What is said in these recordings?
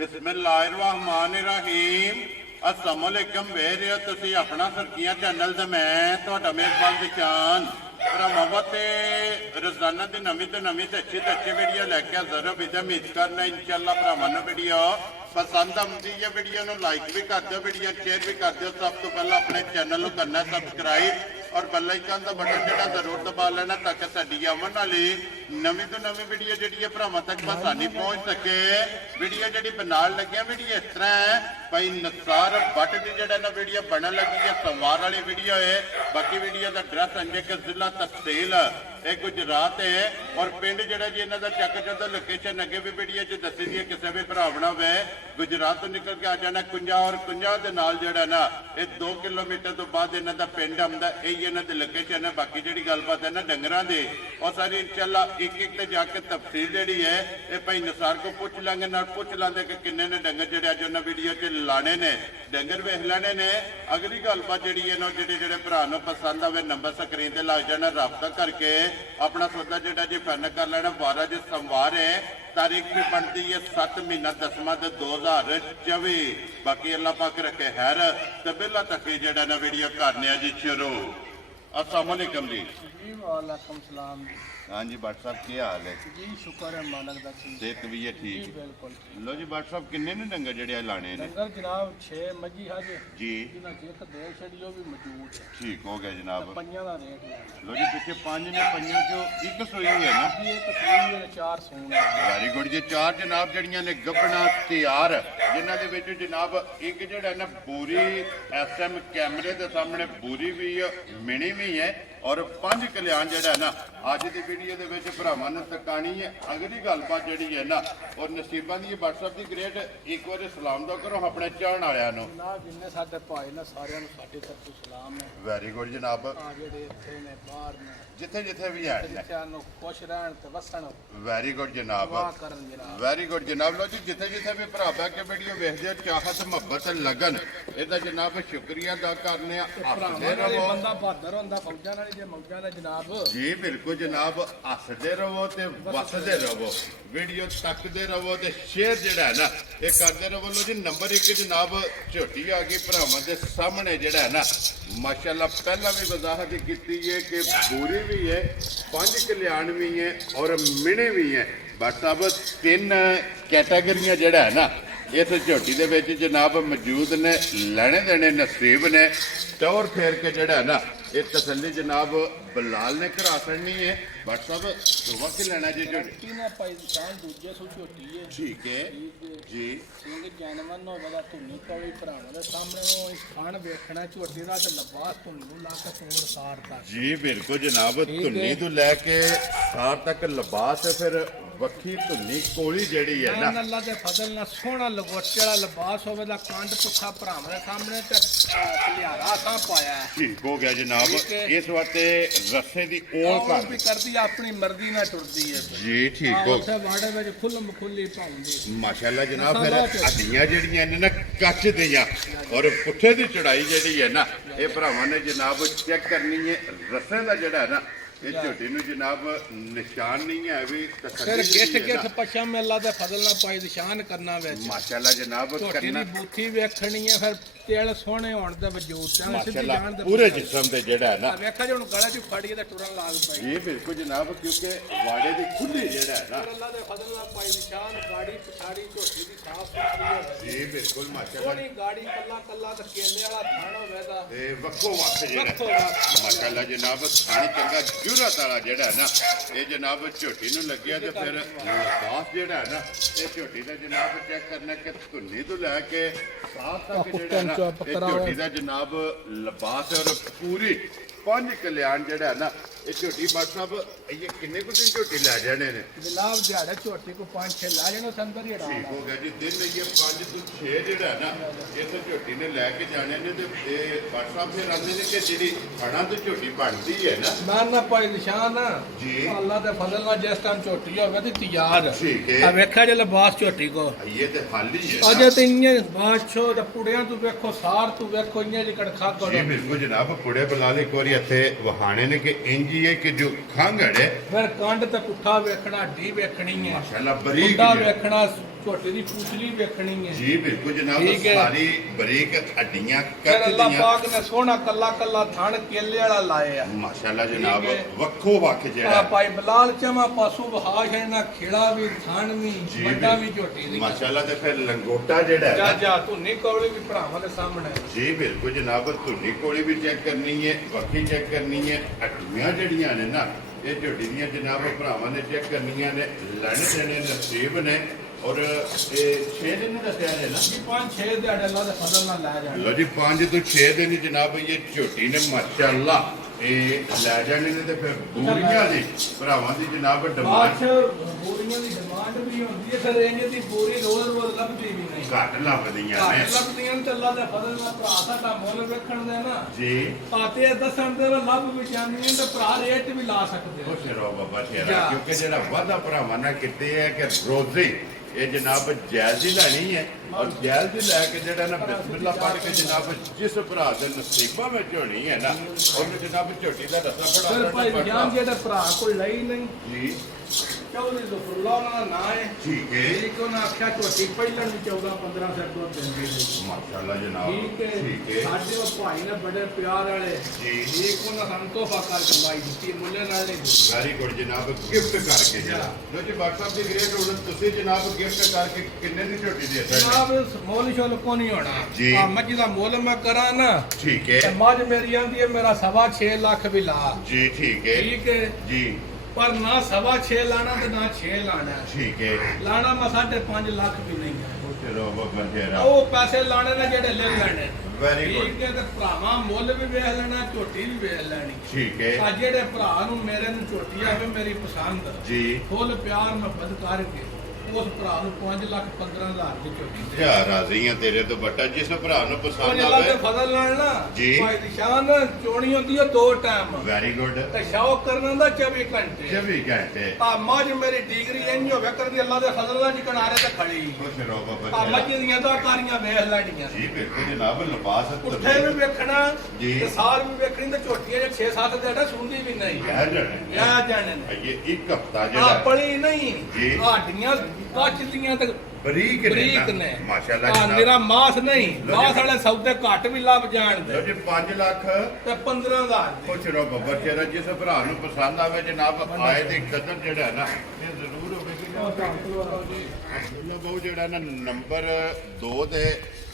बिस्मिल्लाहिर्रहमानिर्रहीम अस्सलाम वालेकुम वेर तुसी अपना सरकियां चैनल ते मैं तुहाडा मेजबान दिशान भरावां ते रोजाना दी नवीं तो अच्छी वीडियो लैके हाज़र हो विद उम्मीद करना इंशाअल्लाह भरावां नूं वीडियो पसंद आउंदी है। वीडियो नूं लाइक भी कर दो, वीडियो शेयर भी कर दो। सब तो पहले अपने चैनल नूं करना सब्सक्राइब और बेल आइकन का बटन जो जरूर दबा लेना ताकि साडी आवन वाली नवीं तो नवीं वीडियो जी भरावां तक आसानी पहुँच सके। वीडियो जी बनाने लगे वीडियो इस तरह है भाई निसार भट्ट की जो ना वीडियो बनने लगी है सोमवार वाली वीडियो है। बाकी वीडियो का एड्रैस अंजे के जिला तहसील ये गुजरात है और पिंड जोड़ा जी इन्हों का चेक जो लोकेशन अगे भी वीडियो च दसी दी है। किसी भी भरावना वे गुजरात तो निकल के आ जाना कुंजा और कुंजा के नाल जोड़ा ना ये 2 किलोमीटर तो बाद इन्हों का पिंड आंदा यही इन्हों की लोकेशन है। बाकी जी गलबात है ना डंगरां दी और सारी इंशाअल्लाह एक एक ते जाके तफसील जी है ये भाई निसार को पूछ लेंगे ना पूछ लेंगे कि किन्ने ने डंगर जोड़े अज उन्हें वीडियो च लाने ने डंगर वेख लेने ने। अगली गलबात जी है ना जो भरा पसंद आए नंबर स्क्रीन से लग जाना रबता करके अपना सौदा जोड़ा जी फाइनल कर लेना। 12 जी सोमवार है, तारीख भी बनती है 7 महीना 10वां 2024। बाकी अल्लाह पाक रखे हैर तो बिल्ला तक जोड़ा ना वीडियो करने जी शुरू। अस्सलाम वालेकुम जी। वालेकुम सलाम। हाँ जी भट्ट साहब की हाल है जी? शुक्र है मालक दा। सेहत भी है ठीक? बिल्कुल। लो जी भट्ट साहब किन्ने ने डंगर जड़े लाने ने? डंगर जनाब 6 मजी है जी जिन्हां च एक दे छड़ी भी मौजूद है। ठीक हो गया जनाब। पंजां दा रेट है। लो जी पीछे 5 ने 5 चो एक सोई है ना जी? एक सूई है 4 सून है। वेरी गुड जी। 4 जनाब जड़ियां ने गब्बना तैयार जिन्हां दे विच जनाब एक जड़ा ना पूरी एसएम कैमरे दे सामने पूरी भी है मिनी भी है और 5 कल्याण जड़ा ना अज की वीडियो दे विच भरावां ने तकानी है। अगली गलबात जी है ना और नसीबां दी व्हाट्सएप की ग्रेट एक बार सलाम दो करो अपने चाहण वालियां नूं। जनाब जिन्ने साडे भाई ने सारियां नूं साडी तरफ तो सलाम है। वेरी गुड जनाब। आ जेड़े इत्थे ने बाहर ने जिथे जिथे भी है जिथे नु खुश रहन ते वसन। वेरी गुड जनाब। दुआ करन जनाब। वेरी गुड जनाब। लो जी जिथे जिथे भी भरा बह के वीडियो वेखदे चाहत मुहब्बत लगन ਇਹਦਾ जनाब शुक्रिया अदा करने हसदे रहो। बंदा बहादुर हुंदा फौजां नाल जे मौजां ने जनाब। जी बिल्कुल जनाब हसदे रहो ते वसदे रहो वीडियो तकदे रहो ते शेयर जेड़ा है ना ये करते रहो। लो जी नंबर 1 जनाब झोटी आ गई भरावां दे सामने जेड़ा है ना माशाअल्लाह पहला भी वजाहत की है कि बुरी भी है 5 कल्याण भी है और मिने भी है। बट साहब 3 कैटेगरियां जेड़ा है ना इस झोटी दे विच जनाब मौजूद ने लेने देने नसीब ने टौर फेर के जड़ा है ना ये तसल्ली जनाब बलाल ने करा छड़नी है। बट साहब सुबह की लेना जी झोटी तीन पाकिस्तान दूजे सू झोटी है। ठीक है जी। ਸਿੰਘ ਜਨਮਨ ਹੋਵੇ ਦਾ ਧੁੰਨੀ ਪਵੇ ਭਰਾਵਾਂ ਦੇ ਸਾਹਮਣੇ ਉਹ ਖਾਣ ਵੇਖਣਾ ਝੋਟੀ ਦਾ ਤੇ ਲਬਾਸ ਧੁੰਨੀ ਨੂੰ ਲਾ ਕੇ ਸੂਰ ਸਾਰ ਤੱਕ। जी बिल्कुल जनाब धुन्नी तो लैके सार तक लिबास फिर वक्खी धुन्नी कोली जड़ी है ना अल्लाह के फजल नाल सोहना लगोटे वाला लिबास होवे दा कंड पुੱਠਾ ਭਰਾਵਾਂ ਦੇ ਸਾਹਮਣੇ ਤੇ ਲਿਆਰਾ ਸਾਂ ਪਾਇਆ ਹੈ। ठीक हो गया जनाब। इस वास्ते रस्से दी ओल ਉਹ कर ਵੀ ਕਰਦੀ ਆਪਣੀ ਮਰਜ਼ੀ ਨਾਲ ਟੁਰਦੀ ਹੈ। जी ठीक हो ਉੱਥੇ ਵਾੜੇ ਵਿੱਚ ਖੁੱਲਮ ਖੁੱਲੀ ਪਾਉਂਦੀ। माशाल्लाह जनाब फिर हड्डियां जड़ियां ने ना कच दियां और पुट्ठे दी चढ़ाई जड़ी है ना ये भरावां ने जनाब चेक करनी है। रस्से दा जड़ा है ना ये झोटी नूं जनाब निशान नहीं है भी ਫਿਰ ਗਿੱਠ ਗਿੱਠ ਪਛਮ ਅੱਲਾਹ ਦੇ ਫਜ਼ਲ ਨਾਲ ਪਾਈ ਨਿਸ਼ਾਨ ਕਰਨਾ ਵਿੱਚ। माशाल्लाह जनाब ਝੋਟੀ करना ਦੀ ਬੂਥੀ ਵੇਖਣੀ ਹੈ ਫਿਰ ਤੇਲ ਸੋਹਣੇ ਹੋਣ ਦੇ ਵਜੂਦ ਤੇ ਸਿੱਧੀ माशाल्लाह ਜਾਣ ਦੇ पूरे जिस्म ते जड़ा है ना ਵੇਖਾ ਜੇ ਹੁਣ ਗਲਾ ਚ ਫੜੀ ਤੇ ਟੁਰਨ ਲੱਗ ਪਈ। ये बिल्कुल जनाब क्योंकि वाड़े दी खुली जड़ा है ना ਅੱਲਾਹ ਦੇ ਫਜ਼ਲ ਨਾਲ ਪਾਈ ਨਿਸ਼ਾਨ ਗਾੜੀ ਪਛਾੜੀ ਝੋਟੀ ਦੀ ਸਾਫ ਸੁਥਰੀ ਹੋਵੇ। जी बिल्कुल माशाल्लाह ਸੋਹਣੀ ਗਾੜੀ ਕੱਲਾ ਕੱਲਾ ਤੇ ਕੇਲੇ ਵਾਲਾ ਥਣ ਹੋਵੇ ਦਾ ते वक्खो वक्ख जड़ा ਵੱਖੋ ਵੱਖ। माशाल्लाह जनाब थानी चंगा जुरत वाला जड़ा है ना ये जनाब झोटी नूं लग्या ते फिर लिबास जड़ा है ना ये झोटी दा जनाब चेक करना कि धुन्नी तो लैके साथ तक जड़ा है ना ये झोटी दा जनाब लिबास और पूरी 5 कल्याण जड़ा है ना ये झोटी बात साहब ये किन्ने कुछ झोटी लै जाने ने जनाब दिहाड़े ਝੋਟੀ को 5-6 ला जाने संदर ही ठीक हो गया जी। दिन ये 5 तो 6 जड़ा है ना इस झोटी ने लैके जाने ने ते बात साहब फिर आंदे ने कि जेडी खाना तो झोटी बनती है ना ना पाई निशान जी अल्लाह दे फजल ਨਾਲ जिस टाइम ਝੋਟੀ ਹੋਵੇ ਤੇ ਤਿਆਰ ठीक है ਆ ਵੇਖਿਆ ਜੇ ਲਿਬਾਸ ਝੋਟੀ ਕੋ ये तो खाली है ਅਜੇ ਤੇ ਇੰਨੇ ਬਾਦਸ਼ਾਹ ਤੇ ਪੁੜਿਆਂ ਤੂੰ ਵੇਖੋ ਸਾਰ ਤੂੰ ਵੇਖੋ ਇੰਨੇ ਜਿ ਕੜਖਾ ਕਰੋ। जी बिल्कुल जनाब पुड़े बलाल एक बार इतने वहाने ने कि इंज ही है कि जो खांगड़ है ਫਿਰ ਕੰਡ ਤੇ ਪੁੱਠਾ ਵੇਖਣਾ ਢੀ ਵੇਖਣੀ ਹੈ माशाल्लाह बरीक ਮੁੰਡਾ है। ਵੇਖਣਾ ਝੋਟੀ ਦੀ ਪੂਛਲੀ ਵੇਖਣੀ ਹੈ ਜੀ ਬਿਲਕੁਲ ਜਨਾਬ ਠੀਕ ਹੈ। ਸਾਰੀ ਬਰੀਕ ਹੱਡੀਆਂ ਫਿਰ ਅੱਲਾਹ ਕੱਟ ਪਾਕ ਨੇ ਸੋਹਣਾ ਕੱਲਾ ਕੱਲਾ ਥਣ ਕੇਲੇ ਵਾਲਾ ਲਾਇਆ ਮਾਸ਼ਾਅੱਲਾ ਜਨਾਬ ਠੀਕ ਹੈ। ਵੱਖੋ ਵੱਖ ਆ ਜਿਹੜਾ ਭਾਈ ਬਲਾਲ ਚਮਾ ਪਾਸੂ ਬਹਾ ਛੜਨਾ ਖੇੜਾ ਵੀ ਥਣ ਵੀ ਜੀ ਵੱਡਾ ਵੀ ਝੋਟੀ ਦੀ ਮਾਸ਼ਾਅੱਲਾ ਤੇ ਫਿਰ ਲੰਗੋਟਾ ਜਿਹੜਾ ਹੈ ਜਾ ਨਾ, ਜਾ ਤੂੰ ਨਹੀਂ ਕੌਲੀ ਵੀ ਭਰਾਵਾਂ ਦੇ ਸਾਹਮਣੇ ਜੀ ਬਿਲਕੁਲ ਜਨਾਬ ਧੁੰਨੀ ਕੋਲੀ ਵੀ ਚੈੱਕ ਕਰਨੀ ਹੈ ਵੱਖੀ ਚੈੱਕ ਕਰਨੀ ਹੈ ਹੱਡੀਆਂ ਜਿਹੜੀਆਂ ਨੇ ਨਾ ਇਹ ਝੋਟੀ ਦੀਆਂ ਜਨਾਬ ਭਰਾਵਾਂ ਨੇ ਚੈੱਕ ਕਰਨੀਆਂ ਨੇ ਲੈਣੇ ਦੇਣੇ ਨਸੀਬ ਨੇ ਔਰ ਇਹ 6 ਦਿਨ ਨੂੰ ਦੱਸਿਆ ਹੈ ਨਾ ਜੀ 5-6 ਦਿਹਾੜੇ ਅੱਲਾ ਦੇ ਫਜ਼ਲ ਨਾਲ ਲੈ ਜਾਣਾ ਲੋ ਜੀ 5 ਤੋਂ 6 ਦਿਨ ਜਨਾਬ ਇਹ ਝੋਟੀ ਨੇ ਮਾਸ਼ਾਅੱਲਾ ਇਹ ਲੈ ਜਾਣੇ ਨੇ ਤੇ ਫਿਰ ਬੂਰੀਆਂ ਦੀ ਭਰਾਵਾਂ ਦੀ ਜਨਾਬ ਡਿਮਾਂਡ ਬਾਅਦ ਬੋਰੀਆਂ ਦੀ ਡਿਮਾਂਡ ਵੀ ਹੁੰਦੀ ਹੈ ਫਿਰ ਇੰਜ ਦੀ ਬੋਰੀ ਰੋਜ਼ ਲੱਭਦੀ ਵੀ ਨਹੀਂ ਘੱਟ ਲੱਭਦੀਆਂ ਨੇ ਘੱਟ ਲੱਭਦੀਆਂ ਨੇ ਤੇ ਅੱਲਾ ਦੇ ਫਜ਼ਲ ਨਾਲ ਭਰਾ ਸਾਡਾ ਮੁੱਲ ਵੇਖਣ ਦੇ ਨਾ ਜੀ ਆਤੇ ਦੱਸਣ ਦੇ ਲੱਭ ਵੀ ਜਾਂਦੀਆਂ ਤੇ ਭਰਾ ਰੇਟ ਵੀ ਲਾ ਸਕਦੇ ਖੁਸ਼ ਰਹੋ ਬਾਬਾ ਸ਼ੇਰਾ ਜਾ। ਕਿਉਂਕਿ ਜਿਹੜਾ ਵਾਦਾ ਭਰਾਵਾਂ ਨਾਲ ਕਿਤੇ ਹੈ ਕਿ ਰੋਜ਼ੀ ਇਹ ਜਨਾਬ ਜਾਇਜ਼ ਹੀ ਲੈਣੀ ਹੈ ਔਰ ਜਾਇਜ਼ ਹੀ ਲੈ ਕੇ ਜਿਹੜਾ ਨਾ ਬਿਸਮਿਲ੍ਲਾ ਪੜ੍ਹ ਕੇ ਜਨਾਬ ਜਿਸ ਭਰਾ ਦੇ ਨਸੀਬਾਂ ਵਿੱਚ ਹੋਣੀ ਹੈ ਨਾ ਉਹਨੂੰ ਜਨਾਬ ਝੋਟੀ ਦਾ ਰਸਾ ਫਿਰ ਭਾਈ ਬੜਾ ਜਾਨ ਜਿਹੜਾ ਭਰਾ ਕੋਈ ਲਈ ਨਹੀਂ ਜੀ ਚੌਧਰੀ ਜ਼ਫਰੁੱਲਾ ਉਹਨਾਂ ਦਾ ਨਾਂ ਹੈ ਠੀਕ ਹੈ ਇੱਕ ਉਹਨਾਂ ਆਖਿਆ ਝੋਟੀ ਪਹਿਲਾਂ ਵੀ 14-15 ਸੈਟ ਦੁੱਧ ਦਿੰਦੀ ਸੀ ਮਾਸ਼ਾਅੱਲਾ ਜਨਾਬ ਠੀਕ ਹੈ ਠੀਕ ਹੈ ਸਾਡੇ ਉਹ ਭਾਈ ਨੇ ਬੜੇ ਪਿਆਰ ਵਾਲੇ ਜੀ ਇੱਕ ਉਹਨਾਂ ਸਾਨੂੰ ਤੋਹਫਾ ਕਰਕੇ ਲਾਈ ਦਿੱਤੀ ਮੁੱਲੇ ਨਾਲ ਨਹੀਂ ਦਿੱਤੀ ਵੈਰੀ ਗੁੱਡ ਜਨਾਬ ਗਿਫਟ ਕਰਕੇ ਜਿਹੜਾ ਲੋ ਜੀ ਬਾਕਸ ਸਾਹਿਬ ਦੀ ਗ੍ਰੇਟ ਆਰਡਰ ਤੁਸੀਂ ਜਨਾਬ ਗਿਫਟ ਕਰਕੇ ਕਿੰਨੇ ਦੀ ਝੋਟੀ ਦੇ ਸਕਦੇ ਜਨਾਬ ਮੋਲ ਸ਼ੋਲ ਕੋ ਨਹੀਂ ਹੋਣਾ ਜੀ। ਆ ਮੱਝ ਦਾ ਮੁੱਲ ਮੈਂ ਕਰਾਂ ਨਾ ਠੀਕ ਤੇ ਹੈ ਮੱਝ ਮੇਰੀ ਆਂਦੀ ਹੈ ਮੇਰਾ 6.5 ਲੱਖ ਵੀ ਲਾ ਜੀ ਠੀਕ ਹੈ ਠੀਕ ਹੈ ਜੀ ਪਰ ਨਾ 6.5 ਲਾਣਾ ਤੇ ਨਾ 6 ਲਾਣਾ ਠੀਕ ਹੈ ਲਾਣਾ ਮੈਂ 5.5 ਲੱਖ ਵੀ ਨਹੀਂ ਹੈ ਚਲੋ ਬਾਬਾ ਸ਼ੇਰਾ ਉਹ ਪੈਸੇ ਲਾਣੇ ਨੇ ਜਿਹੜੇ ਲੈ ਲੈਣੇ ਵੈਰੀ ਗੁੱਡ ਠੀਕ ਹੈ ਤੇ ਭਰਾਵਾਂ ਮੁੱਲ ਵੀ ਵੇਖ ਲੈਣਾ ਝੋਟੀ ਵੀ ਵੇਖ ਲੈਣੀ ਠੀਕ ਹੈ ਆ ਜਿਹੜੇ ਭਰਾ ਨੂੰ ਮੇਰੇ ਨੂੰ ਝੋਟੀ ਆਵੇ ਮੇਰੀ ਪਸੰਦ ਜੀ ਫੁੱਲ ਪਿਆਰ ਮੁਹੱਬਤ ਕਰਕੇ ਉਸ ਭਰਾ ਨੂੰ 5,15,000 ਦੀ ਝੋਟੀ ਦੇ ਜਾ ਰਾਜ਼ੀ ਆ ਤੇਰੇ ਤੋਂ ਬੱਟਾ ਜਿਸ ਭਰਾ ਨੂੰ ਉਹ ਪਸੰਦ ਅੱਲਾ ਦੇ ਆਵੇ ਫਜ਼ਲ ਨਾਲ ਨਾ ਜੀ। ਭਾਈ ਦੀ ਸ਼ਾਨ ਚੋਣੀ ਹੁੰਦੀ ਹੈ 2 ਟਾਈਮ ਵੈਰੀ ਗੁੱਡ ਤੇ ਸ਼ੌਕ ਕਰਨ ਦਾ 24 ਘੰਟੇ 24 ਘੰਟੇ ਆ ਮੱਝ ਮੇਰੀ ਡਿਗਰੀ ਇੰਜ ਹੋਵੇ ਕਰਦੀ ਅੱਲਾ ਦੇ ਫਜ਼ਲ ਨਾਲ ਕਿਨਾਰੇ ਤੇ ਖੜੀ ਖੁਸ਼ ਰਹੋ ਬਾਬਾ ਆ ਮੱਝ ਸ਼ੇਰਾ ਦੀਆਂ ਤਾਂ ਕਾਰੀਆਂ ਵੇਖ ਲੈਣੀਆਂ ਜੀ ਬਿਲਕੁਲ ਜਨਾਬ ਲਿਬਾਸ ਉੱਥੇ ਵੀ ਵੇਖਣਾ ਜੀ। ਤੇ ਸਾਲ ਵੀ ਵੇਖਣੀ ਤੇ ਝੋਟੀਆਂ ਜੇ 6-7 ਦਿਹਾੜਾ ਸੁਣਦੀ ਵੀ ਨਹੀਂ ਕਹਿ ਜਾਣੇ ਆ ਜਾਣੇ ਨੇ ਇਹ ਇੱਕ ਹਫਤਾ ਆ ਜਿਹੜਾ ਪਲੀ ਨਹੀਂ ਜੀ। ਹੱਡੀਆਂ ਕੱਚਦੀਆਂ ਤੇ ਬਰੀਕ ਬਰੀਕ ਨੇ ਨੇ ਨਾ। ਮਾਸ਼ਾਅੱਲਾ ਆ ਜਨਾਬ ਮੇਰਾ ਮਾਸ ਨਹੀਂ ਲਓ ਮਾਸ ਜੀ। ਵਾਲੇ ਸੌਦੇ ਘੱਟ ਵੀ ਲੱਭ ਲਓ ਜਾਣਦੇ ਜੀ 5 ਲੱਖ ਤੇ 15,000 ਦੇ ਖੁਸ਼ ਰਹੋ ਬਾਬਾ ਸ਼ੇਰਾ ਜਿਸ ਭਰਾ ਨੂੰ ਪਸੰਦ ਆਵੇ ਜਨਾਬ ਆਏ ਦੇ ਕਦਰ ਜਿਹੜਾ ਹੈ ਨਾ ਇਹ ਜ਼ਰੂਰ ਹੋਵੇਗੀ ਅਬਦੁੱਲਾ ਬਹੁ ਜਿਹੜਾ ਨਾ ਨੰਬਰ 2 ਦੇ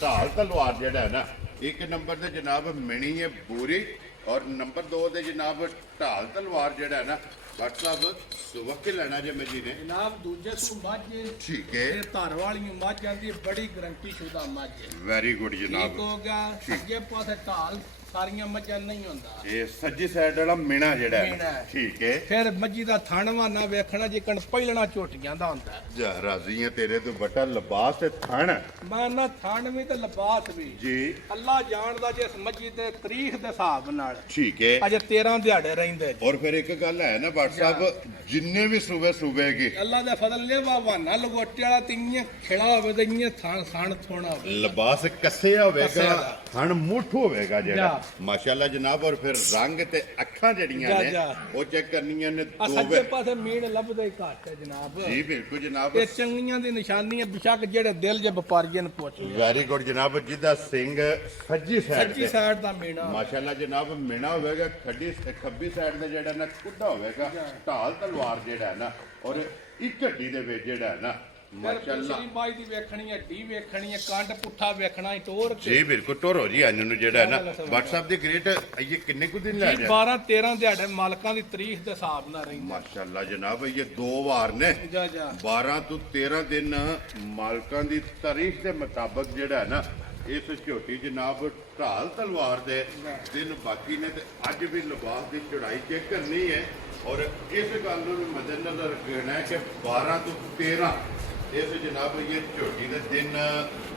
ਢਾਲ ਤਲਵਾਰ ਜਿਹੜਾ ਹੈ ਨਾ ਇੱਕ ਨੰਬਰ ਤੇ ਜਨਾਬ ਮਿਣੀ ਹੈ ਬੂਰੀ ਔਰ ਨੰਬਰ 2 ਦੇ ਜਨਾਬ ਢਾਲ ਤਲਵਾਰ ਜਿਹੜਾ ਹੈ ਨਾ WhatsApp ਸੁਵਕ ਲੈਣਾ ਜੇ ਮਜੀ ਨੇ ਜਨਾਬ ਦੂਜੇ ਨੂੰ ਮੱਝ ਠੀਕ ਹੈ ਇਹ ਧਾਰ ਵਾਲੀ ਮੱਝ ਆਂਦੀ ਬੜੀ ਗਰੰਟੀ ਸ਼ੁਦਾ ਮੱਝ ਹੈ। ਵੈਰੀ ਗੁੱਡ ਠੀਕ ਜਨਾਬ ਹੋ ਗਿਆ ਅੱਗੇ ਪਾਸੇ ਢਾਲ ਸਾਰੀਆਂ ਮੱਝਾਂ ਨਹੀਂ ਹੁੰਦਾ ਇਹ ਸੱਜੀ ਸਾਈਡ ਵਾਲਾ ਮਿਣਾ ਜਿਹੜਾ ਮਿਣਾ ਹੈ ਹੈ। ਠੀਕ ਹੈ ਫਿਰ ਮੱਝੀ ਦਾ ਥਣਵਾ ਨਾ ਵੇਖਣਾ ਜਿਕਣ ਪਹਿਲਣਾ ਝੋਟੀਆਂ ਦਾ ਹੁੰਦਾ ਹੈ। ਜਾ ਰਾਜ਼ੀ ਹੈ ਤੇਰੇ ਤੋਂ ਬਟਾ ਲਿਬਾਸ ਤੇ ਥਣ ਮੈਂ ਨਾ ਥਣ ਵੀ ਤੇ ਲਿਬਾਸ ਵੀ ਜੀ ਅੱਲਾ ਜਾਣਦਾ ਜੇ ਇਸ ਮੱਝੀ ਦੇ ਤਰੀਖ ਦੇ ਹਿਸਾਬ ਨਾਲ ਠੀਕ ਹੈ ਅਜੇ 13 ਦਿਹਾੜੇ ਰਹਿੰਦੇ ਜੀ। ਔਰ ਫਿਰ ਇੱਕ ਗੱਲ ਹੈ ਨਾ WhatsApp ਜਿੰਨੇ ਵੀ ਸੂਬੇ ਕੇ ਅੱਲਾ ਦਾ ਫਜ਼ਲ ਨੇ ਬਹਾਨਾ ਲਗੋਟੇ ਵਾਲਾ ਤਿੰਨੀਆਂ ਖਿਲਾ ਹੋਵੇ ਤੇ ਇੰਨੀਆਂ ਥਣ ਥੋਣਾ ਹੋਵੇ ਲਿਬਾਸ ਕੱਸਿਆ ਹੋਵੇਗਾ ਕੱਸਿਆ ਦਾ। ਹਣ ਮੁੱਠ ਹੋਵੇਗਾ ਜਿਹੜਾ ਜਾ। ਮਾਸ਼ਾਅੱਲਾ ਜਨਾਬ ਔਰ ਫਿਰ ਰੰਗ ਤੇ ਅੱਖਾਂ ਜਿਹੜੀਆਂ ਜਾ, ਨੇ ਜਾ। ਉਹ ਚੈੱਕ ਕਰਨੀਆਂ ਨੇ ਆ ਦੋ ਸੱਜੇ ਪਾਸੇ ਮੀਣ ਲੱਭਦਾ ਹੀ ਘੱਟ ਹੈ ਜਨਾਬ ਜੀ ਬਿਲਕੁਲ ਜਨਾਬ ਇਹ ਚੰਗੀਆਂ ਦੀ ਨਿਸ਼ਾਨੀ ਹੈ ਬਿਸ਼ੱਕ ਜਿਹੜੇ ਦਿਲ ਜੇ ਵਪਾਰੀਆਂ ਨੂੰ ਪੁੱਛ ਲਿਆ ਵੈਰੀ ਗੁੱਡ ਜਨਾਬ ਜਿਹਦਾ ਸਿੰਘ ਸੱਜੀ ਸਾਈਡ ਸੱਜੀ ਤੇ ਸਾਈਡ ਦਾ ਮੀਣਾ ਮਾਸ਼ਾਅੱਲਾ ਜਨਾਬ ਮਿਣਾ ਹੋਵੇਗਾ ਖੱਬੀ ਸਾਈਡ ਤੇ ਜਿਹੜਾ ਨਾ ਕੁੱਡਾ ਹੋਵੇਗਾ ਢਾਲ ਤਲਵਾਰ ਜਿਹੜਾ ਹੈ ਨਾ ਔਰ ਇੱਕ ਹੱਡੀ ਦੇ ਵਿੱਚ ਜਿਹੜਾ ਹੈ ਨਾ ਮਾਸ਼ਾਅੱਲਾ ਪਿਛਲੀ ਬਾਈ ਦੀ ਵੇਖਣੀ ਹੈ ਢੀ ਵੇਖਣੀ ਹੈ ਕੰਡ ਪੁੱਠਾ ਵੇਖਣਾ ਹੈ ਟੋਰ ਕੇ ਜੀ ਬਿਲਕੁਲ ਟੋਰੋ ਜੀ ਅੰਨ ਨੂੰ ਜਿਹੜਾ ਹੈ ਨਾ WhatsApp ਦੇ ਗ੍ਰੇਟ ਇਹ ਕਿੰਨੇ ਕੁ ਦਿਨ ਲੈ ਜੀ ਜਾ 12-13 ਦਿਹਾੜੇ ਮਾਲਕਾਂ ਦੀ ਤਰੀਖ ਦੇ ਹਿਸਾਬ ਨਾਲ ਰਹਿੰਦਾ ਮਾਸ਼ਾਅੱਲਾ ਜਨਾਬ ਇਹ 2 ਵਾਰ ਨੇ ਜਾ ਜਾ 12 ਤੋਂ 13 ਦਿਨ ਮਾਲਕਾਂ ਦੀ ਤਾਰੀਖ ਦੇ ਮੁਤਾਬਕ ਜਿਹੜਾ ਹੈ ਨਾ ਇਸ ਝੋਟੀ ਜਨਾਬ ਢਾਲ ਤਲਵਾਰ ਦੇ ਦਿਨ ਬਾਕੀ ਨੇ ਤੇ ਅੱਜ ਵੀ ਲਿਬਾਸ ਦੀ ਚੜਾਈ ਚੈੱਕ ਕਰਨੀ ਹੈ ਔਰ ਇਸ ਗੱਲ ਨੂੰ ਵੀ ਮੱਦੇਨਜ਼ਰ ਰੱਖਣਾ ਹੈ ਕਿ 12 ਤੋਂ 13 ਇਸ ਜਨਾਬ ਇਹ ਝੋਟੀ ਦੇ ਦਿਨ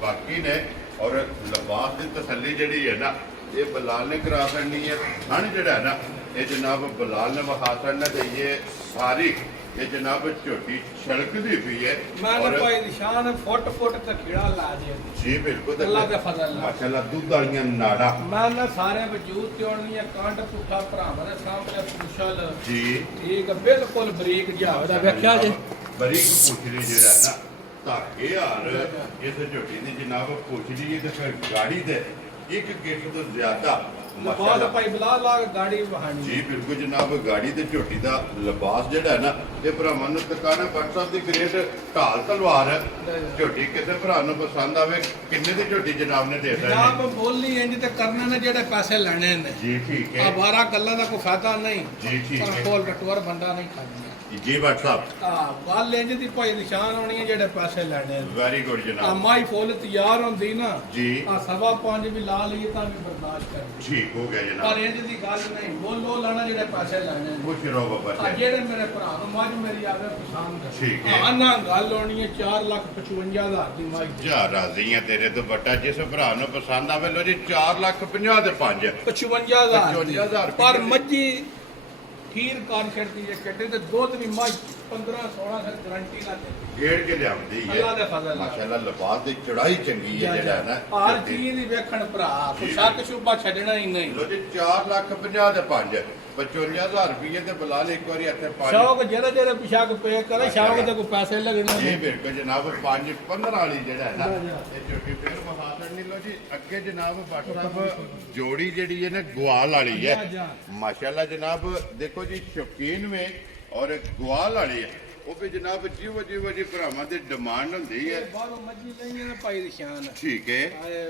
ਬਾਕੀ ਨੇ ਔਰ ਲਿਬਾਸ ਦੀ ਤਸੱਲੀ ਜਿਹੜੀ ਹੈ ਨਾ ਇਹ ਬਲਾਲ ਨੇ ਕਰਾ ਕਰਨੀ ਹੈ ਹਣ ਜਿਹੜਾ ਹੈ ਨਾ ਇਹ ਜਨਾਬ ਬਲਾਲ ਨੇ ਵਿਖਾ ਕਰਨਾ ਤੇ ਇਹ ਸਾਰੀ ਇਹ ਜਨਾਬ ਝੋਟੀ ਛਲਕਦੀ ਪਈ ਹੈ ਮੈਂ ਨਾ ਭਾਈ ਨਿਸ਼ਾਨ ਫੁੱਟ ਤੇ ਖੀੜਾ ਲਾ ਦੇ ਜੀ ਬਿਲਕੁਲ ਅੱਲਾ ਦੇ ਫਜ਼ਲ ਨਾਲ ਮਾਸ਼ਾਅੱਲਾ ਦੁੱਧ ਵਾਲੀਆਂ ਨਾੜਾ ਮੈਂ ਨਾ ਸਾਰੇ ਵਜੂਦ ਤੇ ਆਉਣੀਆਂ ਕੰਡ ਪੁੱਠਾ ਭਰਾਵਾਂ ਦੇ ਸਾਹਮਣੇ ਪੁੱਛਲ ਜੀ ਠੀਕ ਹੈ ਬਿਲਕੁਲ ਬਰੀਕ ਜਿਹਾ ਉਹਦਾ ਵੇਖਿਆ ਜੇ ਬਰੀਕ ਪੁੱਛਲੀ ਜਿਹੜਾ ਹੈ ਨਾ ਧਾਗੇ ਹਾਰ ਇਸ ਝੋਟੀ ਦੀ ਜਨਾਬ ਪੁੱਛ ਲਈਏ ਤੇ ਫਿਰ ਗਾੜੀ ਦੇ ਇੱਕ ਗਿੱਟ ਤੋਂ ਜ਼ਿਆਦਾ ਬਾਅਦ ਮਾਸ਼ਾਅੱਲਾ। ਭਾਈ ਬਲਾ ਲਾ ਕੇ ਗਾੜੀ ਵਹਾਣੀ ਜੀ ਬਿਲਕੁਲ ਜਨਾਬ, ਗਾੜੀ ਤੇ ਝੋਟੀ ਦਾ ਲਿਬਾਸ ਜਿਹੜਾ ਹੈ ਨਾ ਇਹ ਭਰਾਵਾਂ ਨੂੰ ਤਕਾਣਾ WhatsApp ਦੀ ਗ੍ਰੇਟ ਢਾਲ ਤਲਵਾਰ ਹੈ। ਝੋਟੀ ਕਿਸੇ ਭਰਾ ਨੂੰ ਪਸੰਦ ਆਵੇ ਕਿੰਨੇ ਦੀ ਝੋਟੀ ਜਨਾਬ ਨੇ ਦੇ ਦੇਣੀ? ਜਨਾਬ ਬੋਲੀ ਇੰਜ ਤੇ ਕਰਨੇ ਨੇ ਜਿਹੜੇ ਪੈਸੇ ਲੈਣੇ ਨੇ। ਜੀ ਠੀਕ ਆ ਹੈ 12 ਗੱਲਾਂ ਦਾ ਕੋਈ ਫਾਇਦਾ ਨਹੀਂ। ਜੀ ਠੀਕ ਪਰ ਹੈ ਕੋਲ ਰਟਵਰ ਬੰਦਾ ਨਹੀਂ ਖਾਣੀ। ਜੀ WhatsApp ਆ ਗੱਲ ਇੰਜ ਦੀ ਭਾਈ ਨਿਸ਼ਾਨ ਆਉਣੀ ਹੈ ਜਿਹੜੇ ਪੈਸੇ ਲੈਣੇ ਨੇ। ਵੈਰੀ ਗੁੱਡ ਆ ਜਨਾਬ। ਮਾਈ ਫੁੱਲ ਤਿਆਰ ਹੁੰਦੀ ਨਾ ਜੀ ਆ 5.5 ਵੀ ਲਾ ਲਈਏ ਤਾਂ ਵੀ ਬਰਦਾਸ਼ਤ ਕਰ ਠੀਕ ਹੋ ਗਿਆ ਪਰ ਜਨਾਬ। ਇੰਜ ਦੀ ਗੱਲ ਨਹੀਂ। ਬੋਲੋ ਲੈਣਾ ਜਿਹੜੇ ਪੈਸੇ ਲੈਣੇ ਨੇ। ਖੁਸ਼ ਰਹੋ ਬਾਬਾ ਆ ਜੀ। ਜਿਹੜੇ ਮੇਰੇ ਭਰਾ ਨੂੰ ਮੱਝ ਮੇਰੀ ਆਵੇ ਪਸੰਦ ਠੀਕ ਹੈ। ਆ ਨਾ ਗੱਲ ਹੋਣੀ ਹੈ 4,55,000 ਦੀ ਮੱਝ ਜਾ ਰਾਜ਼ੀ ਆ ਤੇਰੇ ਤੋਂ ਬੱਟਾ, ਜਿਸ ਭਰਾ ਨੂੰ ਪਸੰਦ ਆਵੇ ਲੋ ਜੀ 4,50,000 ਦੇ 5 55,000 55,000 ਪਰ ਮੱਝੀ ਖੀਰ ਕਾਰ ਛੱਡਦੀ ਹੈ ਕੱਟੇ ਤੇ ਦੁੱਧ ਵੀ ਮੱਝ 15-16 ਸਾਲ ਗਾਰੰਟੀ ਨਾਲ ਦੇ ਗੇੜ ਕੇ ਲਿਆਉਂਦੀ ਹੈ ਅੱਲਾ ਦੇ ਫਜ਼ਲ ਨਾਲ। ਮਾਸ਼ਾਅੱਲਾ ਲਿਬਾਸ ਦੀ ਚੜਾਈ ਚੰਗੀ ਹੈ ਜਿਹੜਾ ਹੈ ਨਾ ਹਰ ਚੀਜ਼ ਦੀ ਵੇਖਣ ਭਰਾ ਕੋਈ ਸ਼ੱਕ ਸ਼ੁਬਾ ਛੱਡਣਾ ਹੀ ਨਹੀਂ। ਲੋ ਜੀ 4,50,000 ਦੇ 5 55,000 ਰੁਪਏ ਤੇ ਬਲਾ ਲੈ ਇੱਕ ਵਾਰੀ ਇੱਥੇ 5 ਸ਼ੌਕ ਜਿਹੜੇ ਜਿਹੜੇ ਪਿਸ਼ਾਕ ਪੇ ਕਰੇ ਸ਼ੌਕ ਤੇ ਕੋਈ ਪੈਸੇ ਲੱਗਣੇ ਇਹ ਨੇ। ਬਿਲਕੁਲ ਜਨਾਬ 5-15 ਵਾਲੀ ਜਿਹੜਾ ਹੈ ਨਾ ਇਹ ਝੋਟੀ ਫੇਰ ਮਹਾਸਣ ਨਹੀਂ ਲੋ ਜੀ ਅੱਗੇ ਜਨਾਬ WhatsApp ਜੋੜੀ ਜਿਹੜੀ ਹੈ ਨਾ ਗਵਾਲ ਵਾਲੀ ਹੈ ਮਾਸ਼ਾਅੱਲਾ ਜਨਾਬ। ਦੇਖੋ ਜੀ ਸ਼ੌਕੀਨ में और ਗਵਾਲ ਵਾਲੀ ਹੈ ਉਹ ਵੀ ਜਨਾਬ ਜਿਉਂ ਜੀ ਭਰਾਵਾਂ ਦੀ ਡਿਮਾਂਡ ਹੁੰਦੀ ਹੈ। ਬਾਹਰੋਂ ਮੱਝੀ ਨਹੀਂ ਹੈ ਭਾਈ ਦੀ ਸ਼ਾਨ ਠੀਕ ਹੈ ਆਏ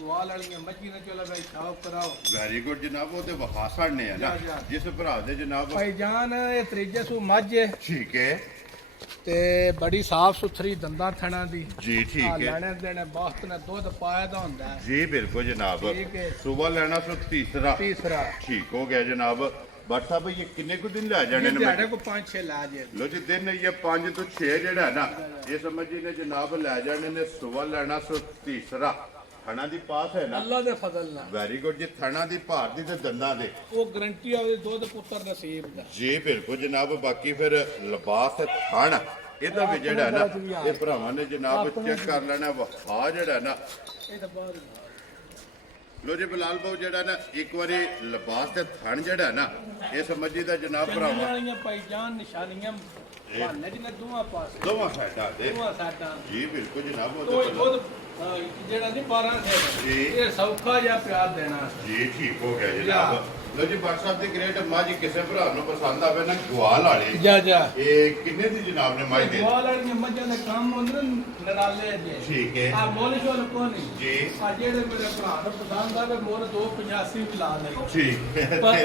ਗਵਾਲ ਵਾਲੀਆਂ ਮੱਝੀ ਨੇ ਚਲੋ ਭਾਈ ਸ਼ੌਕ ਕਰਾਓ। ਵੈਰੀ ਗੁੱਡ ਜਨਾਬ। ਉਹ ਤੇ ਵਹਾਸਣ ਨੇ ਹੈ ਨਾ ਜਿਸ ਭਰਾ ਦੇ ਜਨਾਬ। ਭਾਈ ਜਾਨ ਇਹ ਤਰੀਜੇ ਸੂ ਮੱਝ ਹੈ ਠੀਕ ਹੈ ਤੇ ਬੜੀ ਸਾਫ ਸੁਥਰੀ ਦੰਦਾਂ ਥਣਾ ਦੀ। ਜੀ ਆ ਠੀਕ ਹੈ ਲੈਣੇ ਦੇਣੇ ਬਾਖਤ ਨੇ ਦੁੱਧ ਪਾਇਆ ਦਾ ਹੁੰਦਾ ਹੈ। ਜੀ ਬਿल्कुल जनाब। ठीक है। सुबह लेना सो तीसरा ਤੀਸਰਾ ठीक हो गया जनाब। बट साहब ये किन्ने को दिन ले जाने ਇਹ ने ਦਿਹਾੜੇ ਕੋ 5-6 ਲਾ ਜੇ। लो जी दिन ये 5 तो 6 ਜਿਹੜਾ ਹੈ ਨਾ ਇਹ ਸਮਝ ਜੀ ਨੇ ਜਨਾਬ ਲੈ ਜਾਣੇ ਨੇ ਸੁਬਹ ਲੈਣਾ ਸੋ ਤੀਸਰਾ ਥਣਾ ਦੀ ਪਾਸ ਹੈ ਨਾ। ਅੱਲਾ ਦੇ ਫਜ਼ਲ ਨਾਲ ਵੈਰੀ ਗੁੱਡ ਜੀ। ਥਣਾ ਦੀ ਭਾਰ ਦੀ ਤੇ ਦੰਦਾਂ ਦੇ ਉਹ ਗਰੰਟੀ ਆਵੇ ਦੁੱਧ ਪੁੱਤਰ ਨਸੀਬ ਦਾ। ਜੀ ਬਿल्कुल ਜਨਾਬ। ਬਾਕੀ ਫਿਰ ਲਿਬਾਸ ਥਣ ਇਹਦਾ ਵੀ ਜਿਹੜਾ ਹੈ ਨਾ ਇਹ ਭਰਾਵਾਂ ਨੇ ਜਨਾਬ ਚੈੱਕ ਕਰ ਲੈਣਾ ਵਹਾ ਜਿਹੜਾ ਹੈ ਨਾ। ਇਹ ਤਾਂ ਬਾਹਰ ਲੋ ਜੀ ਬਲਾਲ ਬਾਉ ਜਿਹੜਾ ਨਾ ਇੱਕ ਵਾਰੀ ਲਿਬਾਸ ਤੇ ਥਣ ਜਿਹੜਾ ਹੈ ਨਾ ਇਹ ਸਮਝੀ ਦਾ ਜਨਾਬ ਭਰਾਵਾਂ ਭਰਾਵਾਂ ਵਾਲੀਆਂ ਭਾਈਜਾਨ ਨਿਸ਼ਾਨੀਆਂ ਭਾਨੇ ਜਿਹਨੇ ਦੋਵਾਂ ਪਾਸੇ ਦੋਵਾਂ ਸਾਈਡਾਂ ਦੇ ਦੋਵਾਂ ਸਾਡਾ ਜੀ ਬਿल्कुल ਜਨਾਬ। ਕੋਈ ਉਹਦੇ ਕੋਲ ਦੁੱਧ ਜਿਹੜਾ ਨਹੀਂ 12 ਜੀ। ਸੇ ਇਹ ਸੌਖਾ ਜਿਹਾ ਪਿਆਰ ਦੇਣਾ। ਜੀ ਠੀਕ ਹੋ ਗਿਆ ਜਨਾਬ। ਲੋ ਜੀ WhatsApp ਦੀ ਗ੍ਰੇਟ ਮੱਝ ਕਿਸੇ ਭਰਾ ਨੂੰ ਪਸੰਦ ਆਵੇ ਨਾ ਗਵਾਲ ਵਾਲੀ ਜਾ ਇਹ ਕਿੰਨੇ ਦੀ ਜਨਾਬ ਨੇ ਮੱਝ ਦੇ? ਗਵਾਲ ਵਾਲੀਆਂ ਮੱਝਾਂ ਦੇ ਕੰਮ ਹੁੰਦੇ ਨੇ ਨਰਾਲੇ ਜੇ। ਠੀਕ ਹੈ ਆ ਮੋਲ ਸ਼ੋਲ ਕੋ ਨਹੀਂ ਜੀ ਆ ਜਿਹੜੇ ਮੇਰੇ ਭਰਾ ਨੂੰ ਪਸੰਦ ਆਵੇ ਮੋਲ 285 ਵੀ ਲਾ ਲੈ। ਠੀਕ ਹੈ ਪਰ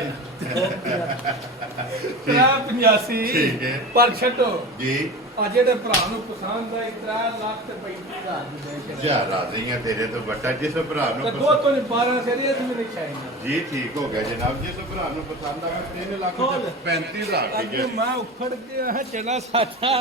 385 ਠੀਕ ਹੈ। ਪਰ ਛੱਡੋ ਜੀ ਆ ਜਿਹੜੇ ਭਰਾ ਨੂੰ ਪਸੰਦ ਆ 3,35,000 ਦੀ ਦੇ ਕੇ ਜਾ ਰਾਜ਼ੀਆਂ ਤੇਰੇ ਤੋਂ ਵੱਡਾ ਜਿਸ ਭਰਾ ਨੂੰ ਤੇ ਦੋ ਤੋਂ 12 ਸਰੀਏ ਤੇ ਵੀ ਨਹੀਂ ਚਾਹੀਦਾ। ਜੀ ਠੀਕ ਹੋ ਗਿਆ ਜਨਾਬ। ਜਿਸ ਭਰਾ ਨੂੰ ਪਸੰਦ ਆਵੇ 3,35,000 ਦੀ ਅੱਗੇ ਮੈਂ ਉਖੜ ਕੇ ਆ ਚਲਾ ਸਾਡਾ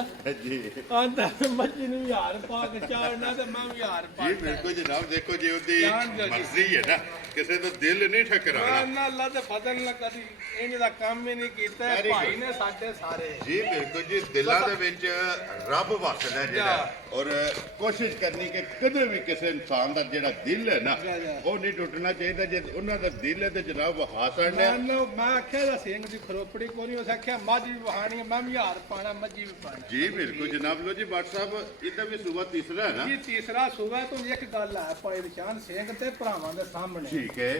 ਜੀ ਆਂਦਾ ਮੱਝੀ ਨੂੰ ਯਾਰ ਪਾ ਕੇ ਚਾੜਨਾ ਤੇ ਮੈਂ ਵੀ ਯਾਰ ਪਾ ਜੀ ਬਿल्कुल ਜਨਾਬ। ਦੇਖੋ ਜੀ ਉਹਦੀ ਜਾਣ ਦਿਓ ਜੀ। ਮਰਜ਼ੀ ਹੈ ਨਾ ਕਿਸੇ ਦਾ ਦਿਲ ਨਹੀਂ ਠਕਰਾਣਾ। ਨਾ ਅੱਲਾ ਦੇ ਫਜ਼ਲ ਨਾਲ ਕਦੀ ਇੰਜ ਦਾ ਕੰਮ ਹੀ ਨਹੀਂ ਕੀਤਾ। Very ਭਾਈ good। ਨੇ ਸਾਡੇ ਸਾਰੇ ਜੀ ਬਿल्कुल ਜੀ। ਦਿਲਾਂ ਦੇ ਵਿੱਚ ਰੱਬ ਵਸਦਾ ਜਿਹੜਾ ਔਰ ਕੋਸ਼ਿਸ਼ ਕਰਨੀ ਕਿ ਕਦੇ ਵੀ ਕਿਸੇ ਇਨਸਾਨ ਦਾ ਜਿਹੜਾ ਦਿਲ ਹੈ ਨਾ ਉਹ ਨਹੀਂ ਟੁੱਟਣਾ ਚਾਹੀਦਾ। ਜੇ ਉਹਨਾਂ ਦਾ ਦਿਲ ਹੈ ਤੇ ਜਨਾਬ ਹਾਸਣ ਹੈ। ਮੈਂ ਆਖਿਆ ਦਾ ਸਿੰਘ ਦੀ ਖਰੋਪੜੀ ਕੋਈ ਨਹੀਂ। ਉਸ ਆਖਿਆ ਮੱਝ ਵੀ ਵਹਾਣੀ ਮੈਂ ਵੀ ਯਾਰ ਪਾਣਾ ਮੱਝੀ ਵੀ ਪਾਣਾ। ਜੀ ਬਿल्कुल ਜਨਾਬ। ਲੋ ਜੀ WhatsApp ਇਹਦਾ ਵੀ ਸੂਬਾ ਤੀਸਰਾ ਹੈ ਨਾ। ਜੀ ਤੀਸਰਾ ਸੂਬਾ ਤੋਂ ਇੱਕ ਗੱਲ ਹੈ ਭਾਈ ਨਿਸ਼ਾਨ ਸਿੰਘ ਤੇ ਭਰਾਵਾਂ ਦੇ ਸਾਹਮਣੇ ਠੀਕ ਹੈ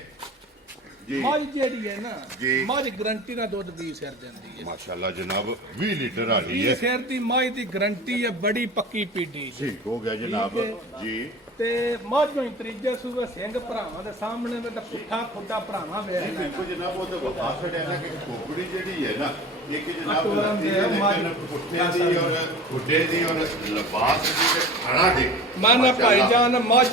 ਜੀ ਮੱਝ ਜਿਹੜੀ ਹੈ ਨਾ ਜੀ। ਮੱਝ ਗਰੰਟੀ ਨਾਲ ਦੁੱਧ 20 ਸਿਰ ਦਿੰਦੀ ਹੈ। ਮਾਸ਼ਾਅੱਲਾ ਜਨਾਬ 20 ਲੀਟਰ ਵਾਲੀ 20 ਹੈ। ਸਿਰ ਦੀ ਮੱਝ ਦੀ ਗਰੰਟੀ ਹੈ ਬੜੀ ਪੱਕੀ ਪੀਡੀ। ਠੀਕ ਹੋ ਗਿਆ ਜਨਾਬ। ਠੀਕ ਜੀ ਤੇ ਮੱਝ ਨੂੰ ਤਰੀਜੇ ਸੂਬੇ ਸਿੰਘ ਭਰਾਵਾਂ ਦੇ ਸਾਹਮਣੇ ਮੈਂ ਤਾਂ ਪੁੱਠਾ ਖੁੱਡਾ ਭਰਾਵਾਂ ਵੇਖ ਜੀ ਲੈ। ਬਿल्कुल ਜਨਾਬ। ਉਹ ਤੇ ਵਫਾ ਛੜਿਆ ਨਾ ਕਿ ਕੋਕੜੀ ਜਿਹੜੀ ਹੈ ਨਾ ਇੱਕ ਜਨਾਬ ਅਟੋਰਮ ਲੱਤੀ ਦੇ ਦੇ ਮੱਝ। ਲੇਕਿਨ ਪੁੱਠੇ ਦੀ ਔਰ ਖੁੱਡੇ ਦੀ ਔਰ ਲਿਬਾਸ ਦੀ ਤੇ ਖਾਣਾ ਦੀ ਮੈਂ ਨਾ ਭਾਈਜਾਨ ਮੱਝ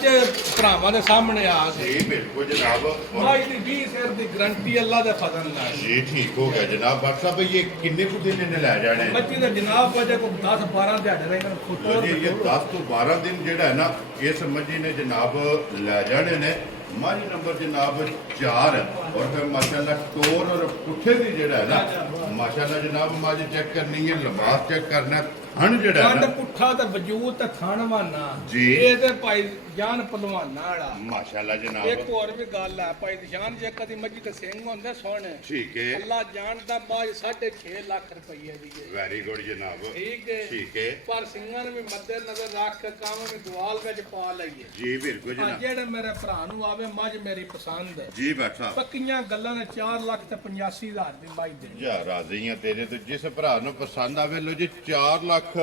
ਭਰਾਵਾਂ ਦੇ ਸਾਹਮਣੇ ਆ ਗਈ। ਜੀ ਬਿल्कुल ਜਨਾਬ। ਔਰ ਮੱਝ ਦੀ 20 ਸਿਰ ਦੀ ਗਰੰਟੀ ਅੱਲਾ ਦੇ ਫਜ਼ਲ ਨਾਲ। ਜੀ ਠੀਕ ਹੋ ਗਿਆ ਜਨਾਬ। WhatsApp ਇਹ ਕਿੰਨੇ ਕੁ ਦਿਨ ਇਹਨੇ ਲੈ ਜਾਣੇ? ਮੱਝੀ ਦਾ ਜਨਾਬ ਵਜੇ ਕੋ 10-12 ਦਿਹਾੜੇ ਰਹਿਣ ਲਓ ਜੀ ਇਹ 10 ਤੋਂ 12 ਦਿਨ ਜਿਹੜਾ ਹੈ ਨਾ ਇਸ ਮੱਝੀ ਨੇ ਜਨਾਬ ਲੈ ਜਾਣੇ ਨੇ। ਮੱਝ ਨੰਬਰ ਜਨਾਬ 4 ਔਰ ਫਿਰ ਮਾਸ਼ਾਅੱਲਾ ਟੋਰ ਔਰ ਪੁੱਠੇ ਦੀ ਜਿਹੜਾ ਹੈ ਨਾ ਮਾਸ਼ਾਅੱਲਾ ਜਨਾਬ ਮੱਝ ਚੈੱਕ ਕਰਨੀ ਹੈ ਲਿਬਾਸ ਚੈੱਕ ਕਰਨਾ ਹਣ ਜਿਹੜਾ ਕੰਡ ਨਾ ਪੁੱਠਾ ਤੇ ਵਜੂਦ ਤੇ ਥਣਵਾਨਾ ਜੀ। ਇਹ ਤੇ ਭਾਈ ਜਾਨ ਪਹਿਲਵਾਨਾਂ ਵਾਲਾ। ਮਾਸ਼ਾਅੱਲਾ ਇੱਕ ਜਨਾਬ ਹੋਰ ਵੀ ਗੱਲ ਹੈ ਭਾਈ ਨਿਸ਼ਾਨ ਜੇ ਕਦੀ ਮੱਝ ਤੇ ਸਿੰਘ ਹੁੰਦੇ ਸੁਣ ਠੀਕ ਹੈ ਅੱਲਾ ਜਾਣਦਾ ਬਾਜ 6.5 ਲੱਖ ਰੁਪਈਏ ਦੀ ਹੈ। ਵੈਰੀ ਗੁੱਡ ਜਨਾਬ ਠੀਕ ਹੈ ਠੀਕ ਹੈ ਪਰ ਸਿੰਘਾਂ ਨੂੰ ਵੀ ਮੱਦੇ ਨਜ਼ਰ ਰੱਖ ਕੇ ਕੰਮ ਵੀ ਦੁਆਲ ਵਿੱਚ ਪਾ ਲਈਏ। ਜੀ ਬਿਲਕੁਲ ਆ ਜਨਾਬ ਜਿਹੜੇ ਮੇਰੇ ਭਰਾ ਨੂੰ ਆਵੇ ਮੱਝ ਮੇਰੀ ਪਸੰਦ ਹੈ ਜੀ ਭੱਟ ਸਾਹਿਬ ਪੱਕੀਆਂ ਗੱਲਾਂ ਨੇ 4 ਲੱਖ ਤੇ 85 ਹਜ਼ਾਰ ਦੀ ਮੱਝ ਦੇ ਜਾ ਰਾਜ਼ੀ ਆ ਤੇਰੇ ਤੋਂ ਜਿਸ ਭਰਾ ਨੂੰ ਪਸੰਦ ਆਵੇ ਲੋ ਜੀ 4 ਲੱਖ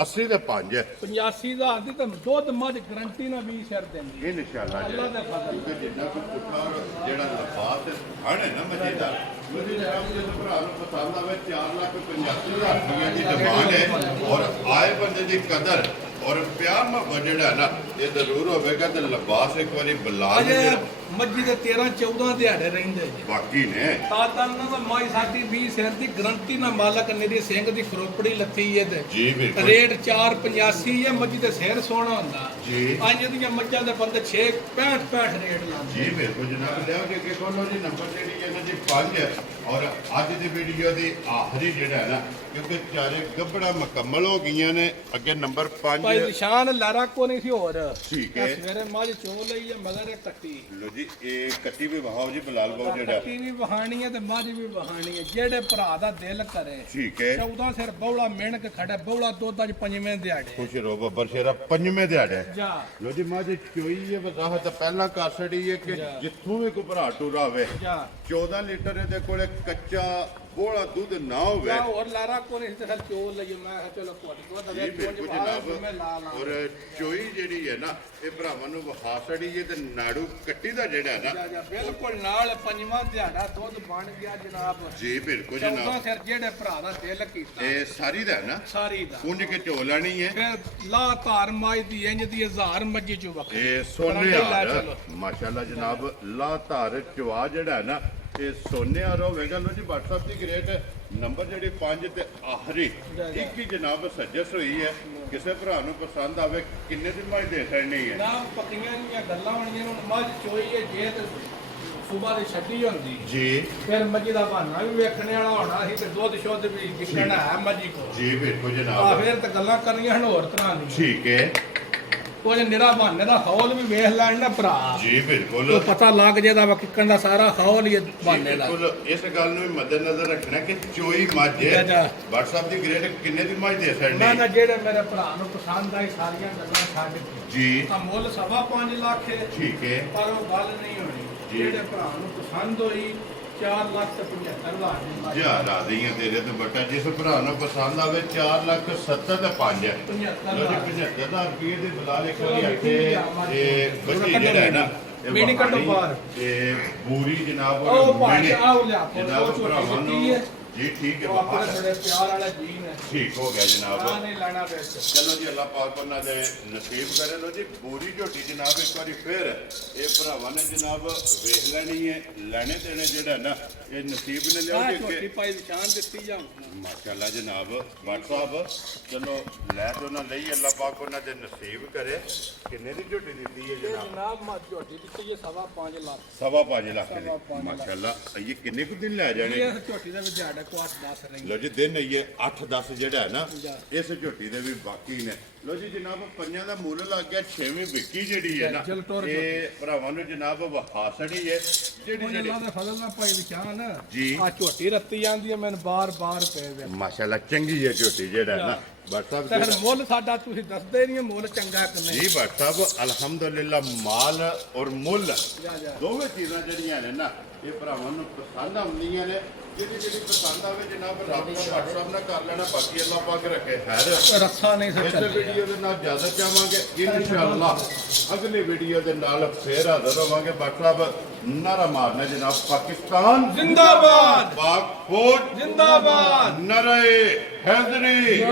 80 ਦੇ 5 85 ਹਜ਼ਾਰ ਦੀ ਤਾਂ ਦੁੱਧ ਮੱਝ ਗਰੰਟੀ ਨਾਲ 20 ਸ਼ਰ ਦਿੰਦੀ ਹੈ। ਇਨਸ਼ਾਅੱਲਾ ਅੱਲਾ ਦਾ ਫਜ਼ਲ ਕਿਉਂਕਿ ਜਿੰਨਾ ਕੋ ਪੁੱਠਾ ਜਿਹੜਾ ਲਫਾਜ਼ ਹਣ ਹੈ ਨਾ ਮਜ਼ੇਦਾਰ ਉਹਦੇ ਨਾਲ ਜਿਸ ਭਰਾ ਨੂੰ ਪਸੰਦ ਆਵੇ 4 ਲੱਖ 85 ਹਜ਼ਾਰ ਰੁਪਏ ਦੀ ਡਿਮਾਂਡ ਹੈ ਔਰ ਆਏ ਬੰਦੇ ਦੀ ਕਦਰ ਔਰ ਪਿਆਰ ਮੁਹੱਬਤ ਜਿਹੜਾ ਹੈ ਨਾ ਇਹ ਜ਼ਰੂਰ ਹੋਵੇਗਾ ਤੇ ਲਿਬਾਸ ਇੱਕ ਵਾਰੀ ਬੁਲਾ ਅਜੇ ਕੇ ਮੱਝੀ ਦੇ 13 14 ਦਿਹਾੜੇ ਰਹਿੰਦੇ ਜੀ ਬਾਕੀ ਨੇ ਤਾਂ ਨਾ ਤਾਂ ਮਾਈ ਸਾਡੀ 20 ਸਿਰ ਦੀ ਗਰੰਟੀ ਨਾਲ ਮਾਲਕ ਨਿਹਰੀ ਸਿੰਘ ਦੀ ਖਰੋਪੜੀ ਲੱਥੀ ਹੈ ਤੇ ਜੀ ਬਿਲਕੁਲ ਰੇਟ 485 ਹੈ ਮੱਝੀ ਦੇ ਸਿਰ ਸੋਹਣਾ ਹੁੰਦਾ ਜੀ ਅੱਜ ਦੀਆਂ ਮੱਝਾਂ ਦੇ ਬੰਦੇ 6 65 ਰੇਟ ਲਾਉਂਦੇ ਜੀ ਬਿਲਕੁਲ ਜਨਾਬ ਲਿਆ ਕਿ ਕੋਲੋਂ ਜੀ ਨੰਬਰ ਜਿਹੜੀ ਇਹਨਾਂ ਦੀ 5 ਹੈ ਔਰ ਅੱਜ ਦੀ ਵੀਡੀਓ ਦੀ ਆਖਰੀ ਜਿਹੜਾ ਹੈ ਨਾ ਕਿਉਂਕਿ ਚਾਰੇ ਗੱਬੜਾ ਮੁਕੰਮਲ ਹੋ ਗਈਆਂ ਨੇ ਅੱਗੇ ਨੰਬਰ 5 ਭਾਈ ਨਿਸ਼ਾਨ ਲਾਰਾ ਕੋ ਨਹੀਂ ਸੀ ਹੋਰ ਠੀਕ ਇਹ ਹੈ ਸਵੇਰੇ ਮੱਝ ਚੋ ਲਈ ਹੈ ਮਗਰ ਇਹ ਕੱਟੀ ਲੋ ਜੀ ਇਹ ਕੱਟੀ ਵੀ ਵਹਾਓ ਜੀ ਬਲਾਲ ਬਾਉ ਜਿਹੜਾ ਕੱਟੀ ਵੀ ਵਹਾਣੀ ਹੈ ਤੇ ਮੱਝ ਵੀ ਵਹਾਣੀ ਹੈ ਜਿਹੜੇ ਭਰਾ ਦਾ ਦਿਲ ਕਰੇ ਠੀਕ ਹੈ 14 ਸਿਰ ਬੌਲਾ ਮਿਣ ਕੇ ਖੜਾ ਬੌਲਾ ਦੁੱਧ ਅੱਜ ਪੰਜਵੇਂ ਦਿਹਾੜੇ ਖੁਸ਼ ਰਹੋ ਬੱਬਰ ਸ਼ੇਰਾ ਪੰਜਵੇਂ ਦਿਹਾੜੇ ਜਾ ਲੋ ਜੀ ਮਾਂ ਜੀ ਚੋਈ ਹੈ ਵਜ਼ਾਹਤ ਪਹਿਲਾਂ ਕਰ ਛੜੀ ਹੈ ਕਿ ਜਿੱਥੋਂ ਵੀ ਕੋਈ ਭਰਾ ਟੁਰਾ ਹੋਵੇ ਜਾ 14 ਲੀਟਰ ਇਹਦੇ ਕੋਲੇ ਕੱਚਾ ਬੋਲਾ ਦੁੱਧ ਨਾ ਹੋਵੇ ਜਾ ਹੋਰ ਲਾਰਾ ਕੋ ਨਹੀਂ ਤੇ ਚੋ ਲਈ ਮੈਂ ਕਿਹਾ ਚਲੋ ਕੋਟ ਕੋ ਜੀ ਦਵੇ ਬਿਲਕੁਲ ਮੈਂ ਲਾ ਲਾ ਜਨਾਬ ਔਰ ਚੋਈ ਜਿਹੜੀ ਹੈ ਨਾ ਇਹ ਭਰਾਵਾਂ ਨੂੰ ਵਖਾ ਛੜੀ ਹੈ ਤੇ ਨਾੜੂ ਕੱਟੀ ਦਾ ਜਿਹੜਾ ਨਾ ਜਾ ਜਾ ਬਿਲਕੁਲ ਨਾਲ ਪੰਜਵਾਂ ਦਿਹਾੜਾ ਦੁੱਧ ਬਣ ਗਿਆ ਜਨਾਬ ਜੀ ਬਿਲਕੁਲ 14 ਜਨਾਬ ਸਿਰ ਜਿਹੜੇ ਭਰਾ ਦਾ ਦਿਲ ਕੀਤਾ ਇਹ ਸਾਰੀ ਦਾ ਹੈ ਨਾ ਸਾਰੀ ਦਾ ਪੁੰਜ ਕੇ ਝੋ ਲੈਣੀ ਹੈ ਫਿਰ ਲਾ ਧਾਰ ਮਾਈ ਦੀ ਇੰਜ ਦੀ 1000 ਮੱਝੀ ਚੋਂ ਵੱਖਰੀ ਇਹ ਸੋਨੇ ਲੈ ਹਾਰ ਚਲੋ। ਮਾਸ਼ਾਅੱਲਾ ਜਨਾਬ ਲਾ ਧਾਰ ਚਵਾ ਜਿਹੜਾ ਹੈ ਨਾ ਇਹ ਸੋਨੇ ਹਾਰ ਹੋਵੇਗਾ ਲੋ ਜੀ WhatsApp ਦੀ ਗ੍ਰੇਟ ਨੰਬਰ ਜਿਹੜੀ 5 ਤੇ ਆਖਰੀ ਇੱਕ ਹੀ ਜਨਾਬ ਸਜਸ ਹੋਈ ਹੈ ਕਿਸੇ ਭਰਾ ਨੂੰ ਪਸੰਦ ਆਵੇ ਕਿੰਨੇ ਦੀ ਮਾਈ ਦੇ ਸਕਣੀ ਹੈ ਨਾ ਪੱਕੀਆਂ ਦੀਆਂ ਗੱਲਾਂ ਹੋਣੀਆਂ ਹੁਣ ਮੱਝ ਚੋਈ ਹੈ ਜੇ ਤੇ ਸੁਬਾਹ ਦੀ ਛੱਡੀ ਹੁੰਦੀ ਜੀ ਫਿਰ ਮੱਝੀ ਦਾ ਬਹਾਨਾ ਵੀ ਵੇਖਣੇ ਵਾਲਾ ਹੋਣਾ ਸੀ ਤੇ ਦੁੱਧ ਸ਼ੁੱਧ ਵੀ ਵਿਕਣਾ ਹੈ ਮੱਝੀ ਕੋਲ ਜੀ ਬਿਲਕੁਲ ਆ ਜਨਾਬ ਫਿਰ ਤਾਂ ਗੱਲਾਂ ਕਰਨੀਆਂ ਹਨ ਹੋਰ ਤਰ੍ਹਾਂ ਦੀ ਠੀਕ ਹੈ ਉਹ ਜੇ ਨਿਰਾ ਬਹਾਨੇ ਦਾ ਹੌਲ ਵੀ ਵੇਖ ਲੈਣ ਨਾ ਭਰਾ ਜੀ ਬਿਲਕੁਲ ਉਹ ਪਤਾ ਲੱਗ ਜਾਂਦਾ ਵਾ ਕਿੱਕਣ ਦਾ ਸਾਰਾ ਹੌਲ ਹੀ ਜੀ ਬਹਾਨੇ ਦਾ ਬਿਲਕੁਲ ਇਸ ਗੱਲ ਨੂੰ ਵੀ ਮੱਦੇਨਜ਼ਰ ਰੱਖਣਾ ਕਿ ਚੋਈ ਮੱਝ ਜਾ। WhatsApp ਦੀ ਗ੍ਰੇਡ ਕਿੰਨੇ ਦੀ ਮੱਝ ਦੇ ਮੈਂ ਸਕਣੀ ਨਾ ਜਿਹੜੇ ਮੇਰੇ ਭਰਾ ਨੂੰ ਪਸੰਦ ਆਈ ਸਾਰੀਆਂ ਗੱਲਾਂ ਛੱਡ ਕੇ ਜੀ ਆ ਮੁੱਲ 5.5 ਲੱਖ ਹੈ ਠੀਕ ਹੈ ਪਰ ਉਹ ਗੱਲ ਨਹੀਂ ਹੋਣੀ ਜੀ। ਜਿਹੜੇ ਭਰਾ ਨੂੰ ਪਸੰਦ ਹੋਈ 4 ਲੱਖ ਤੇ 75 ਹਜ਼ਾਰ ਦੀ ਮੱਝ। ਜਾ ਰਾਜ਼ੀਆਂ ਤੇਰੇ ਤੇ ਬਟਾ ਜਿਸ ਭਰਾ ਨੂੰ ਪਸੰਦ ਆਵੇ 4 ਲੱਖ 70 ਤੇ 5 ਹੈ 75 ਲੋ ਜੀ ਹਜ਼ਾਰ 75000 ਰੁਪਏ ਦੇ ਬਲਾਲ ਇੱਕ ਵਾਰੀ ਆਖੇ ਇਹ ਬੱਚੀ ਜਿਹੜਾ ਹੈ ਨਾ ਇਹ ਮੇਰੀ ਕੱਢੋ ਵਹਾਣੀ, ਬਾਹਰ। ਇਹ ਪੂਰੀ ਜਨਾਬ ਉਹ ਭਾਈ ਮੇਰੀ- ਆਹ ਲਿਆ ਫੋਟੋ ਜਨਾਬ ਛੋਟੀ ਭਰਾਵਾਂ ਜਿਹੀ ਨੂੰ ਹੈ। ਜੀ ਠੀਕ ਹੈ ਉਹ ਆਪਣੇ ਬਾਬਾ ਬੜੇ ਪਿਆਰ ਵਾਲਾ ਜੀ ਨੇ ਠੀਕ ਹੋ ਗਿਆ ਜਨਾਬ ਆ ਨਹੀਂ ਲੈਣਾ ਵਿੱਚ ਚਲੋ ਜੀ ਅੱਲਾਹ ਪਾਕ ਉਹਨਾਂ ਦੇ ਨਸੀਬ ਕਰੇ ਲੋ ਜੀ ਪੂਰੀ ਝੋਟੀ ਜਨਾਬ ਇੱਕ ਵਾਰੀ ਫਿਰ ਇਹ ਭਰਾਵਾਂ ਨੇ ਜਨਾਬ ਵੇਖ ਲੈਣੀ ਹੈ ਲੈਣੇ ਦੇਣੇ ਜਿਹੜਾ ਨਾ ਇਹ ਨਸੀਬ ਨੇ ਲਿਆ ਆ ਕਿ ਛੋਟੀ ਅੱਗੇ ਪਾਈ ਨਿਸ਼ਾਨ ਦਿੱਤੀ ਜਾਂ ਮਾਸ਼ਾਅੱਲਾ ਜਨਾਬ WhatsApp ਚਲੋ ਲੈ ਤੋਂ ਨਾ ਲਈ ਅੱਲਾਹ ਪਾਕ ਉਹਨਾਂ ਦੇ ਨਸੀਬ ਕਰੇ ਕਿੰਨੇ ਦੀ ਝੋਟੀ ਦਿੱਤੀ ਹੈ ਇਹ ਜਨਾਬ ਜਨਾਬ ਮਾ ਝੋਟੀ ਦਿੱਤੀ ਹੈ 5.5 ਲੱਖ 5.5 ਲੱਖ ਦੀ 5.5 ਮਾਸ਼ਾਅੱਲਾ ਇਹ ਕਿੰਨੇ ਕੁ ਦਿਨ ਲੈ ਜਾਣੇ ਇਹ ਝੋਟੀ ਦੇ ਵਿੱਚ ਸਾਡਾ ਕੋਸ 10 ਰਹੀ ਲੋ ਜੀ ਦਿਨ ਇਹ 8-10 ਜਿਹੜਾ ਹੈ ਨਾ ਇਸ ਝੋਟੀ ਦੇ ਵੀ ਬਾਕੀ ਨੇ ਲੋ ਜੀ ਜਨਾਬ ਪੰਜਾਂ ਦਾ ਮੁੱਲ ਲੱਗ ਗਿਆ 6ਵੀਂ ਵਿਕੀ ਜਿਹੜੀ ਹੈ ਨਾ ਜਲ ਟੋਰ ਇਹ ਭਰਾਵਾਂ ਨੂੰ ਜਨਾਬ ਵਹਾਸੜੀ ਹੈ ਜਿਹੜੀ ਹੁਣ ਅੱਲਾ ਦੇ ਫਜ਼ਲ ਨਾਲ ਭਾਈ ਵਿਚਾਨ ਜੀ। ਆ ਝੋਟੀ ਰੱਤੀ ਜਾਂਦੀ ਹੈ ਮੈਨੂੰ ਬਾਰ-ਬਾਰ ਪਏ ਵੇ ਮਾਸ਼ਾਅੱਲਾ ਚੰਗੀ ਹੈ ਝੋਟੀ ਜਿਹੜਾ ਹੈ ਨਾ WhatsApp ਤੇ ਤੇ ਫਿਰ ਮੁੱਲ ਸਾਡਾ ਤੁਸੀਂ ਦੱਸਦੇ ਨਹੀਂ ਮੁੱਲ ਚੰਗਾ ਕਿ ਨਹੀਂ ਜੀ WhatsApp ਅਲਹਮਦੁਲਿਲਾ ਮਾਲ ਔਰ ਮੁੱਲ ਜਾ ਜਾ ਦੋਵੇਂ ਚੀਜ਼ਾਂ ਜਿਹੜੀਆਂ ਨੇ ਨਾ ਇਹ ਭਰਾਵਾਂ ਨੂੰ ਪਸੰਦ ਆਉਂਦੀਆਂ ਨੇ ਜਿਹੜੀ ਪਸੰਦ ਆਵੇ ਜਨਾਬ ਰਾਬਤਾ WhatsApp ਨਾਲ ਕਰ ਲੈਣਾ ਬਾਕੀ ਅੱਲਾਹ ਪਾਕ ਰੱਖੇ ਖੈਰ ਰੱਸਾ ਨਹੀਂ ਇਸ ਸੱਚਾ ਵੀਡੀਓ ਦੇ ਨਾਲ ਜ਼ਿਆਦਾ ਚਾਹਾਂਗੇ ਇਨਸ਼ਾਅੱਲਾ ਅਗਲੀ ਵੀਡੀਓ ਦੇ ਨਾਲ ਫੇਰ ਹਾਜ਼ਰ ਹੋਵਾਂਗੇ WhatsApp ਨਾਰਾ ਮਾਰਨਾ ਜਨਾਬ ਪਾਕਿਸਤਾਨ ਜ਼ਿੰਦਾਬਾਦ ਪਾਕ ਫੌਜ ਜ਼ਿੰਦਾਬਾਦ ਨਰੇ ਹੈਦਰੀ